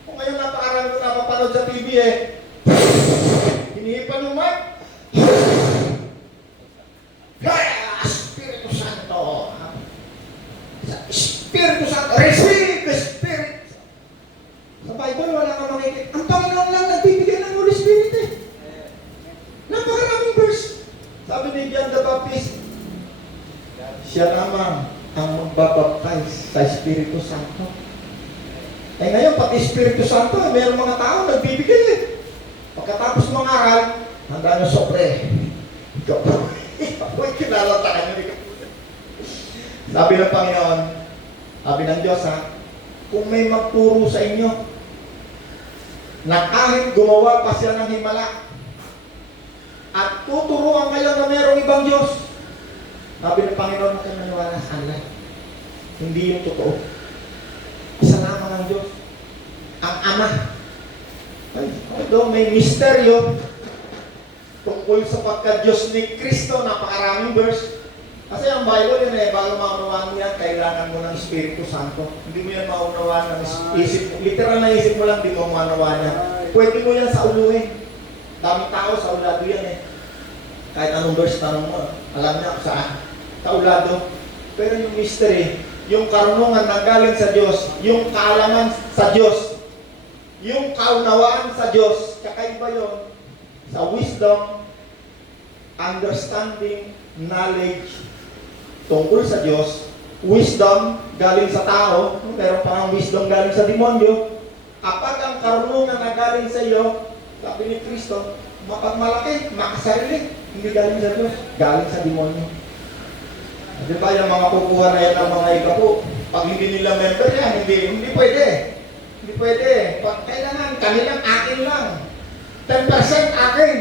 Kung ngayon napakarami ko napapanood sa TV eh. Hinihipan yung mic. Kaya, Espiritu Santo. Espiritu Santo. Receive the Spirit. Sa Bible, wala ka makikita. Ang Panginoon lang nagbibigay ng Holy Spirit eh. Napakaraming verse. Sabi ni John the Baptist, siya lamang ang magbabaptize sa Espiritu Santo. Eh ngayon, pati Espiritu Santo, mayroong mga tao nagbibigay eh. Pagkatapos mangaral, handa nyo sobre. Ikaw po. Ako'y kinalatakan nyo. Sabi ng Panginoon, sabi ng Diyos ha, kung may magturo sa inyo na kahit gumawa pa siya ng himala at tuturuan kayo na mayroong ibang Diyos, sabi ng Panginoon na kayo maniwala sa kanila. Hindi yung totoo. Isa lamang ang Diyos. Ang Ama. Ay, doon may misteryo tungkol sa pagka-Diyos ni Kristo, napakaraming verse. Kasi ang Bible yun eh, bago maunawaan mo yan, kailangan mo ng Espiritu Santo. Hindi mo yan maunawaan ng isip mo. Literal na isip mo lang, di mo maunawaan yan. Pwede mo yan sa ulo eh. Daming tao sa ulado yan eh. Kahit anong verse tanong mo, alam niya kung saan. Sa ulado. Pero yung mystery, yung karunungan na galing sa Diyos, yung kaalaman sa Diyos, yung kaunawaan sa Diyos, kakaiba yun sa wisdom, understanding, knowledge, tungkol sa Diyos, wisdom galing sa tao, meron pa ang wisdom galing sa demonyo. Kapag ang karunungan na galing sa iyo, sabi ni Kristo, mapagmalaki, makasarili, hindi galing sa Diyos, galing sa demonyo. Di ba yung mga kukuha na yan ng mga iba po, pag hindi nila member yan, hindi pwede. Hindi pwede. Pag kailangan, kami lang, akin lang. 10% akin.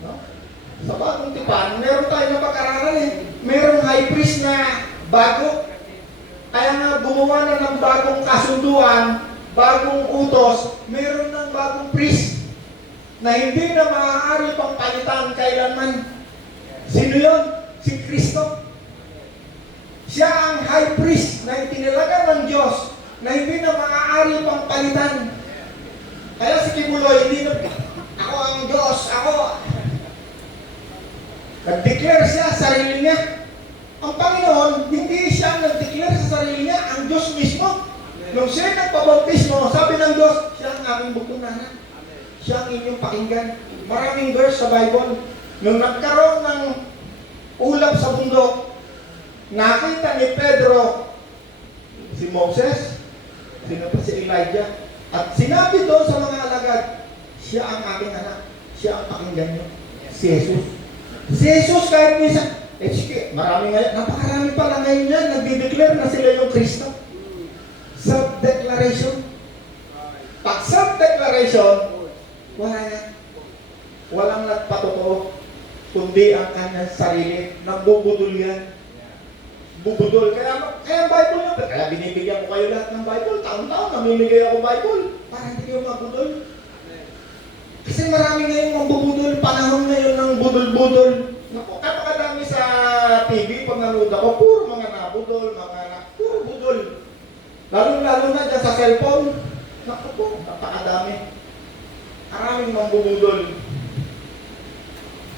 No? Sa bagong tipan, meron tayo na pag-aralan eh. Merong high priest na bago. Kaya nga gumawa na ng bagong kasunduan, bagong utos, meron ng bagong priest na hindi na maaari pang palitan kailanman. Sino yun? Si Kristo. Siya ang high priest na itinalaga ng Diyos na hindi na maaari pang palitan. Kaya si Kibuloy, hindi na, ako ang Diyos, ako. Nag-declare siya sa sarili niya. Ang Panginoon, hindi siya ang nag-declare sa sarili niya, ang Diyos mismo. Nung siya nagpabautismo, sabi ng Diyos, siya ang aming bugtunanan. Siya ang inyong pakinggan. Maraming verse sa Bible. Nung nagkaroon ng ulap sa bundok, nakita ni Pedro si Moses, sino pa si Elijah, at sinabi doon sa mga alagad, siya ang aking anak, siya ang pakinggan niyo, si Jesus. Si Jesus kahit minsan, marami ngayon, napakarami pala ngayon yan, nagdi-declare na sila yung Kristo. Self-declaration. Pag self-declaration, wala yan. Walang nagpatotoo, kundi ang kanyang sarili. Nagbubudol yan. Bubudol. Kaya ang Bible nyo, kaya binibigyan ko kayo lahat ng Bible. Taon-taon, namimigay ako Bible. Para hindi kayo mabudol. Kasi marami ngayong mabubudol. Panahon ngayon ng budol-budol. Naku, kapakadami sa TV, pag nanood ako, puro mga nabudol, puro budol. Lalo na dyan sa cellphone. Naku po, napakadami. Maraming mambubudol.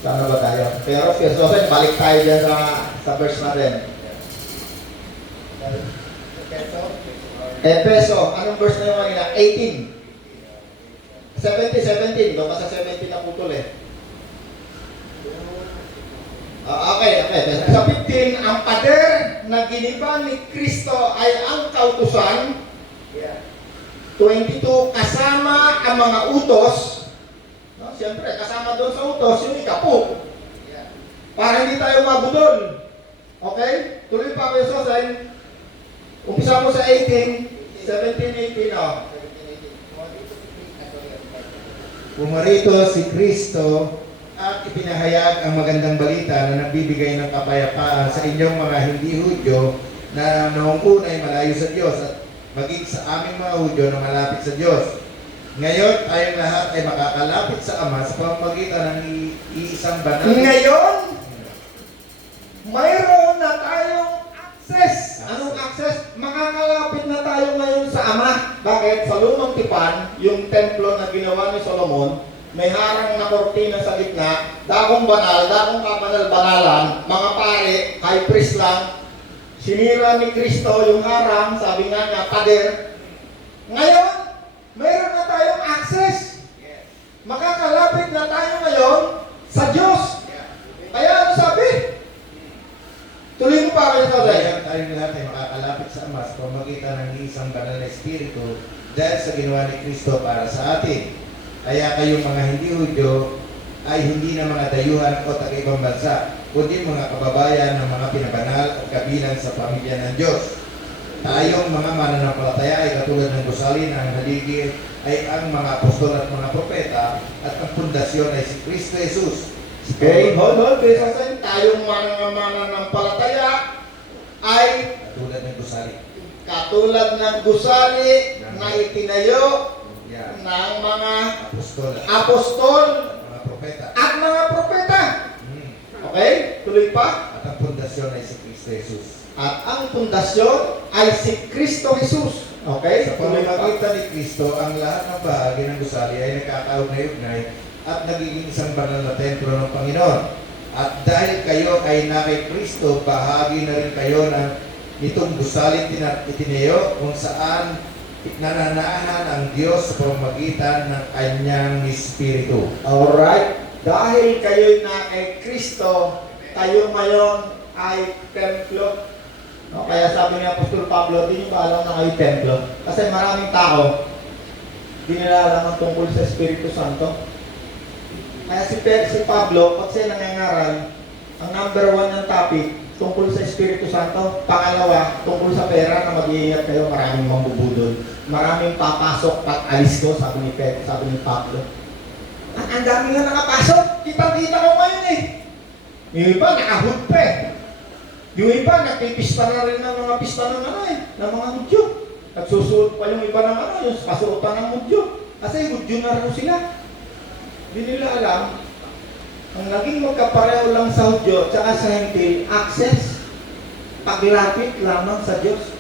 Sana ba tayo? Pero, Sosen, balik tayo dyan sa verse natin. Efeso, anong verse na yung kanina? 18. 17. Doon ka sa 17 na putol eh. Okay. Sa 15, ang pader na giniba ni Kristo ay ang kautusan. 22, kasama ang mga utos. No? Siyempre, kasama doon sa utos, yung ikapo. Para hindi tayo mabudol. Okay? Tuloy pa kayo sa sign. Umpisa mo sa 18, 17, 18, oh. Pumarito si Kristo at ipinahayag ang magandang balita na nagbibigay ng kapayapaan sa inyong mga hindi Hudyo na noong una ay malayo sa Diyos at maging sa aming mga Hudyo na malapit sa Diyos. Ngayon, tayong lahat ay makakalapit sa Ama sa pamamagitan ng iisang banal. Ngayon, mayroon na tayong access. Anong access? Makakalapit na tayo ngayon sa Ama. Bakit? Sa lumang tipan, yung templo na ginawa ni Solomon, may harang na kortina sa gitna, dakong banal, dakong kabanal-banalan, mga pare, high priest lang, sinira ni Kristo yung harang, sabi nga niya, pader. Ngayon, mayroon na tayong access. Makakalapit na tayo ngayon sa Diyos. Kaya ano sabi? Tuloy mo pa kayo sa Ngayon, tayong lahat ay makakalapit sa Ama sa pamamagitan ng isang banal na Espiritu dahil sa ginawa ni Kristo para sa atin. Kaya kayong mga hindi Hudyo ay hindi na mga dayuhan o taga-ibang bansa, kundi mga kababayan ng mga pinabanal at kabilang sa pamilya ng Diyos. Tayong mga mananampalataya ay katulad ng gusali na ang haligi ay ang mga apostol at mga propeta at ang pundasyon ay si Kristo Jesus. Okay, hold. Besasan, tayong mga mananampalataya ay katulad ng gusali na itinayo ng mga apostol at mga propeta. Okay? Tuloy pa. At ang pundasyon ay si Kristo Jesus. At ang pundasyon ay si Kristo Jesus. Okay? Sa pamamagitan ni Kristo, ang lahat ng bahagi ng gusali ay nakakaugnay-ugnay at nagiging isang banal na templo ng Panginoon. At dahil kayo ay na kay Kristo, bahagi na rin kayo ng itong gusali itinayo kung saan nananahan ang Diyos sa pamamagitan ng Kanyang Espiritu. Alright. Dahil kayo'y na kay Kristo, kayo ngayon ay templo. No? Kaya sabi ni Apostol Pablo, di nyo ba alam na kayo templo? Kasi maraming tao, di nila alam ang tungkol sa Espiritu Santo. Kaya si Pablo, pag siya nangangaral, ang number 1 ng topic, tungkol sa Espiritu Santo. Pangalawa, tungkol sa pera na mag-iingat kayo, maraming mambubudol. Maraming papasok pat alis ko, sabi ni Pablo. Ang dami nga nakapasok. Kita-kita ko ngayon eh. Yung iba, nakahud pa eh. Yung iba, nagpipista na rin ng mga pista ng ng mga Hudyo. Nagsusuot pa yung iba ng yung kasuotan ng Hudyo. Kasi Hudyo na rin sila. Hindi nila alam, ang naging magkapareho lang sa Hudyo at sa Hentil, access, paglapit lamang sa Diyos.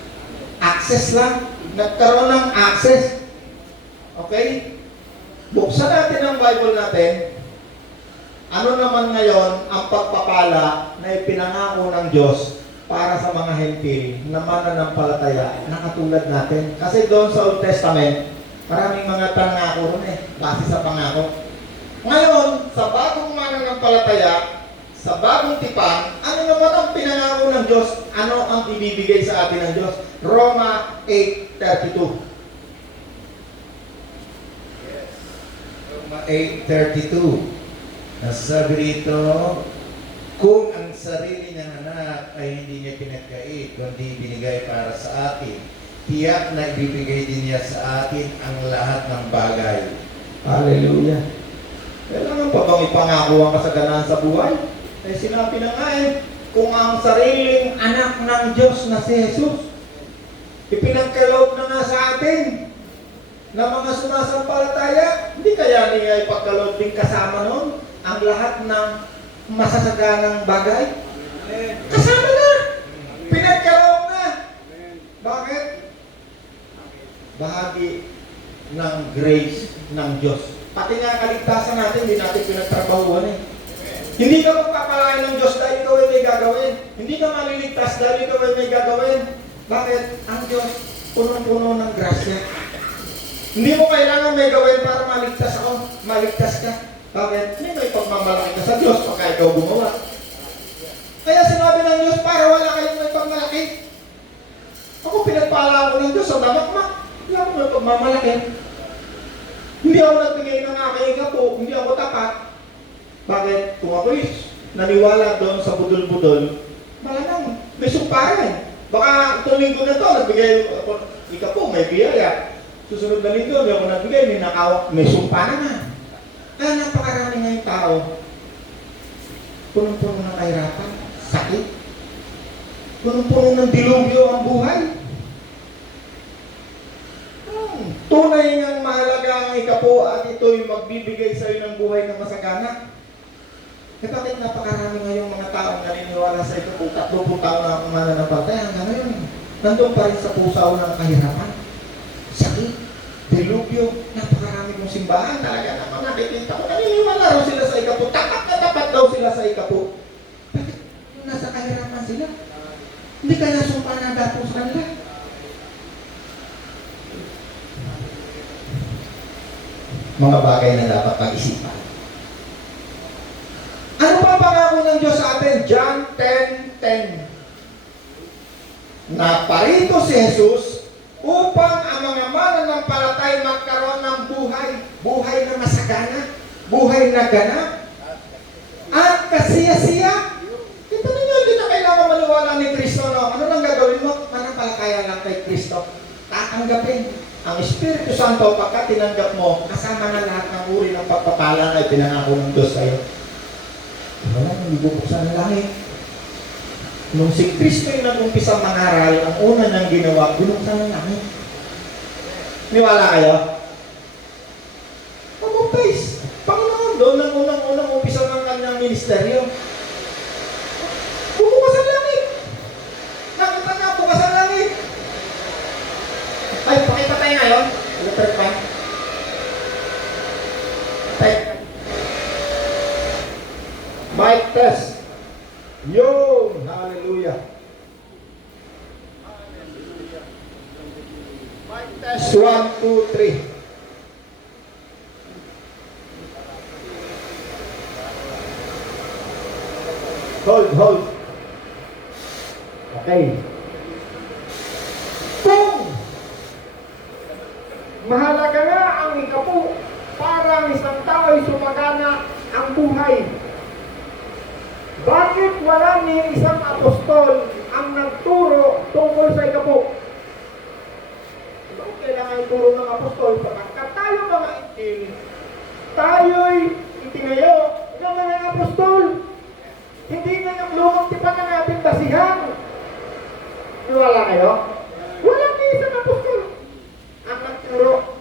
Access lang. Nagkaroon ng access. Okay? Buksan natin ang Bible natin. Ano naman ngayon ang pagpapala na ipinangako ng Diyos para sa mga Hentil na mananampalataya na katulad natin? Kasi doon sa Old Testament, maraming mga pangako ron base sa pangako. Ngayon, sa bagong mananampalataya, sa bagong tipan, ano naman ang pinangako ng Diyos? Ano ang ibibigay sa atin ng Diyos? Roma 8:32. Roma 8:32. Nasasabi rito, kung ang sarili niyang anak ay hindi niya pinagkait, kundi binigay para sa atin, tiyak na ibibigay din niya sa atin ang lahat ng bagay. Hallelujah. Kailangan pa bang ipangako ang kasaganan sa buhay? Eh sinabi na nga kung ang sariling anak ng Diyos na si Jesus, ipinagkaloob na nga sa atin na mga sumasampalataya, hindi kaya niya ipagkaloob din kasama nun ang lahat ng masasaganang bagay? Kasama na! Pinagkaloob na! Bakit? Bahagi ng grace ng Diyos. Pati nga kaligtasan natin, hindi natin pinagtrabahuan Hindi ka magpapalain ng Diyos dahil ikaw ay may gagawin. Hindi ka maliligtas dahil ikaw ay may gagawin. Bakit? Ang Diyos, punong-puno ng grasya. Hindi mo kailangan may gawin para maligtas ako. Maligtas ka. Bakit? Hindi may pagmamalaki ka sa Diyos pagka ikaw gumawa. Kaya sinabi ng Diyos, para wala kayong may pagmalaki. Ako pinagpala ako ng Diyos sa damakmak. Hindi ako may pagmamalaki. Hindi ako nagbigay ng aking apo. Hindi ako tapat. Bakit? Kung ako'y naniwala doon sa budol-budol, malamang may sumparan. Baka itong linggo na ito, nagbigay ako, ikaw po, may biyaya. Susunod na linggo, may ako nagbigay, may nakawak, may sumpa naman. Kaya napakarami ngayong tao, punong-puno ng kahirapan, sakit, punong-puno ng dilubyo ang buhay. Tunay ngang mahalaga ang ikapo at ito'y magbibigay sa iyo ng buhay na masagana. Eh bakit napakarami ngayong mga taong naniniwala sa ito? 30 taon na akong mananampalataya hanggang ngayon. Nandun pa rin sa pusaw ng kahirapan. Sakit, dilubyo, napakarami mong simbahan. Talaga naman nakikita ko. Naniniwala raw sila sa ikapo. Tapat na tapat daw sila sa ikapo. Bakit nasa kahirapan sila? Hindi kaya sumpa na dapo sa kanila? Mga bagay na dapat pag-isipan. Ano pa ang pangako ng Diyos sa atin? John 10:10. Na parito si Jesus upang ang mga mananampalatay magkaroon ng buhay. Buhay na masagana. Buhay na ganap. At kasiya-siya. Kita ninyo, hindi na kailangan maniwala ni Kristo. No? Ano nang gagawin mo? Mananampalataya lang kay Kristo. Tatanggapin. Ang Espiritu Santo, pagka tinanggap mo, kasama na lahat ng uri ng pagpapala na ipinangako ng Diyos sa'yo. Wala, hindi bubuksan ang langit. Nung si Kristo yung nag-umpisang mangaral, ang una niyang ginawa, binuksan ang langit. Niwala kayo? Pag-umpis. Panginoon, doon ang unang-unang umpisa ng kanyang ministeryo. Bubukas ang langit. Nakita niya, bukas ang langit. Ay, pakita tayo ngayon. Electric fan. Tayo. Mic test. Yun. Hallelujah. Mic test. 1, 2, 3. Hold. Okay. Kung mahalaga nga ang ikapo para ang isang tao ay sumagana ang buhay. Bakit wala ni isang apostol ang nagturo tungkol sa ikapo? Bakit kailangan ituro ng apostol? Pagkat tayo mga itil, tayo'y itinayo ng mga apostol. Hindi na yung lumang tipan na natin basihan. tayo? Walang isang apostol ang nagturo.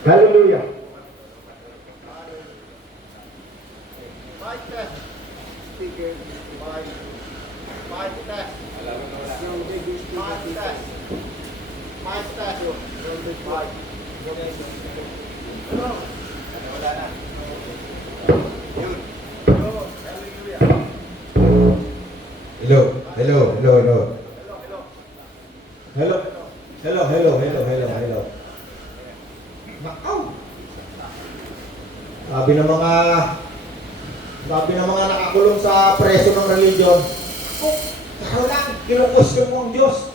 Hallelujah. Mic test. Speaker. Mic. Mic test. Mic test. Mic test. Mic. Hello. Wala na. Yun. Hallelujah. Hello, hello, hello, hello. Hello. Hello, hello, hello, hello, hello. Nakaw. Sabi ng mga nakakulong sa preso ng religion, oh, kaya lang, kinukusyon mo ang Diyos.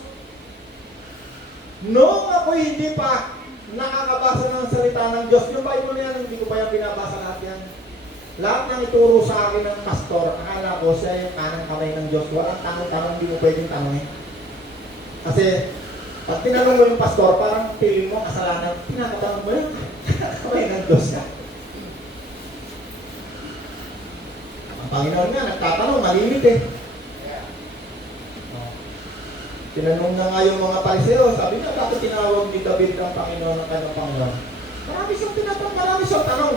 Noong ako'y hindi pa nakakabasa ng salita ng Diyos, yung Bible na yan, hindi ko pa yan binabasa lahat yan. Lahat ng ituro sa akin ng pastor, akala ko siya yung kanang kamay ng Diyos. Walang tanong-tanong, hindi mo pwedeng tanongin. Kasi, pag tinanong mo yung pastor, parang feeling mo kasalanan, tinatanong mo yun, kamay ng Diyos ka. Ang Panginoon nga, nagtatanong, malimit eh. Tinanong na nga yung mga pariseo, sabi niya, bakit tinawag ni David ang Panginoon ng kanyang Panginoon? Marami siyang tinatanong, marami siyang tanong.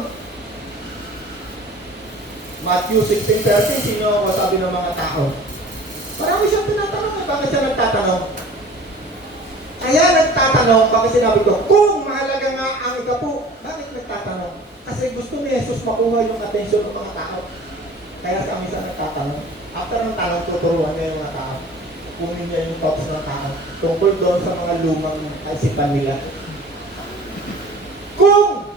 Matthew 16:30, sino ang sabi ng mga tao? Marami siyang tinatanong, eh, bakit siya nagtatanong? Kaya nagtatanong, bakit sinabi ko, kung mahalaga nga ang ikapu, bakit nagtatanong? Kasi gusto ni Jesus makuha yung atensyon ng mga tao. Kaya siya minsan nagtatanong. After ng tanong, tuturuan niya yung mga tao. Kunin niya yung thoughts ng tao tungkol doon sa mga lumang kaisipan nila. Kung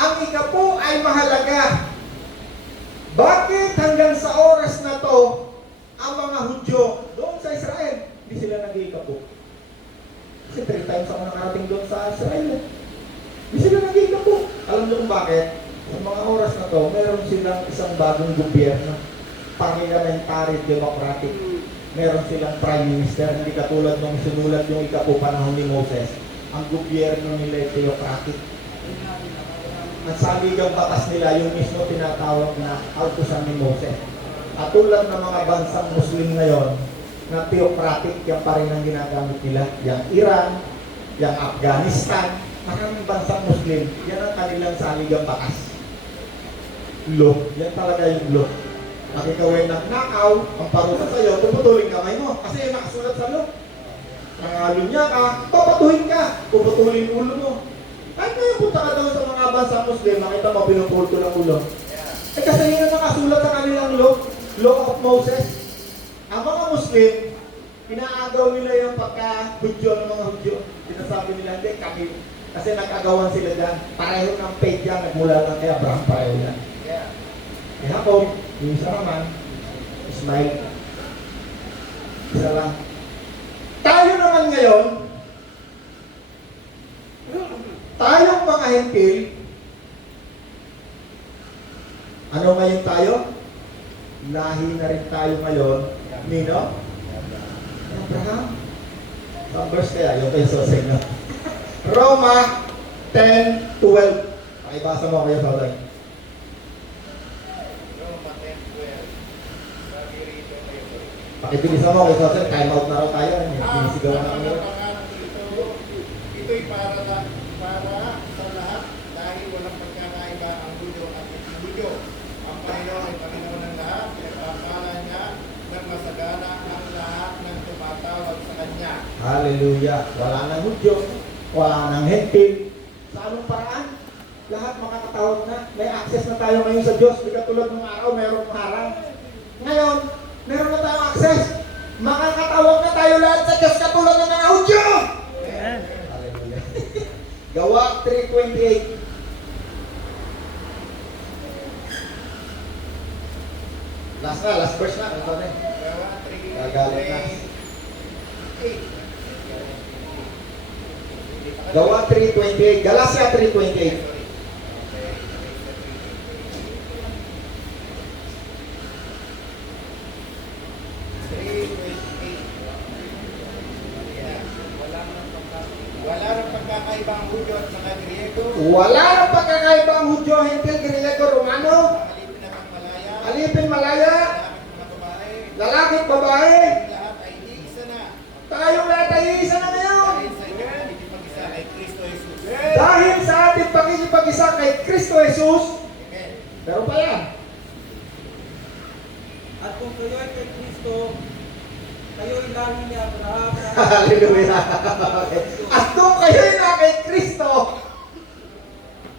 ang ikapu ay mahalaga, bakit hanggang sa oras na to ang mga Hudyo doon sa Israel, hindi sila nag-iikapu? Kasi 3 times ako nakarating doon sa Israel. Hindi sila nag-iikapu. Alam niyo kung bakit? Sa mga oras na to, meron silang isang bagong gobyerno. Parliamentary democratic. Meron silang prime minister, hindi katulad nung sinulat yung ikapu panahon ni Moses. Ang gobyerno nila ay theocratic. Ang saligang batas nila, yung mismo tinatawag na kautusan ni Moses. At tulad ng mga bansang Muslim ngayon, na theocratic, yan pa rin ang ginagamit nila. Yang Iran, yang Afghanistan, maraming bansang Muslim, yan ang kanilang saligang batas. Law, yan talaga yung law. Nakikawin ng nakaw, ang parusa sa'yo, puputulin kamay mo. Kasi yung nakasulat sa law. Nangalun niya ka, papatuhin ka, puputulin ulo mo. Kahit ngayon punta ka doon sa mga bansang Muslim, nakita mo, pinupulto ng ulo. Eh kasi yun ang nakasulat sa kanilang law of Moses. Ang mga Muslim, inaagaw nila yung pagka-Hudyo ng mga Hudyo. Sinasabi nila, hindi, kami. Kasi nag-agawan sila dyan. Pareho ng faith yan, nagmula lang kay Abraham, pareho yan. Eh Jacob, yung isa naman, Ismail. Isa lang. Tayo naman ngayon, tayong mga hentil, ano ngayon tayo? Lahi na rin tayo ngayon. Nino? Abraham. Ang verse kaya, yung kay Soseng, no? Roma 10:12. Pakibasa mo kayo sa online. Roma 10:12. Sabi rito kayo. Pakibilisan mo kay Soseng, time out na raw tayo. Sinisigawan na kami. Ito'y para sa lahat dahil walang pagkakaiba ang Hudyo at hindi-Hudyo. Ang Panginoon ay Panginoon ng lahat, pinagpapala niya ng masagana ang lahat ng tumatawag sa Kanya. Hallelujah. Wala nang Hudyo, wala nang hentil. Sa anong paraan? Lahat makakatawag na. May access na tayo ngayon sa Diyos. Di katulad ng araw, mayroong harang. Ngayon, meron na tayong access. Makakatawag na tayo lahat sa Diyos katulad ng mga Hudyo. Hallelujah. Gawa 3:28. Last verse na. Ito na. Gagalit na. Gawa 3:28. Galatia 3:28. Wala nang pagkakaiba ang Hudyo at mga Griego. Wala nang pagkakaiba ang Hudyo, Hentil, Griego, Romano. malaya, lahat ng mga babae, lalaki at babae, lahat ay iisa na. tayong lahat ay isa na ngayon. Dahil sa inyong pagkikipag-isa kay Kristo Jesus. Dahil sa ating pakikipag-isa kay Kristo Jesus, Amen. pero pa yan. At kung kayo ay kay Kristo, kayo ay lahi ni Abraham. Hallelujah. At kung kayo'y na kay Kristo,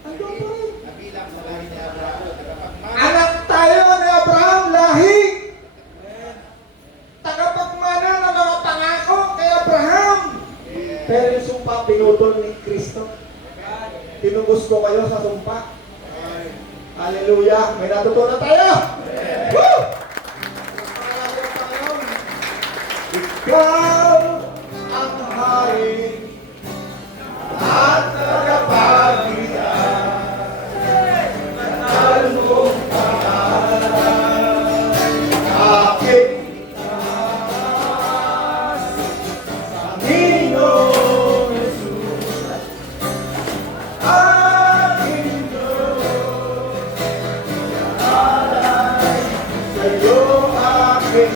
andun pa rin. Nabilang sa lahi ni Abraham. Tagapagmana. Anak tayo ni Abraham, lahi. Amen. Tagapagmana ng mga pangako kay Abraham. Pero yung sumpa, pinutol ni Kristo. Tinubos ko kayo sa sumpa. Hallelujah. May natutunan tayo. Woo! Ikaw ang hari at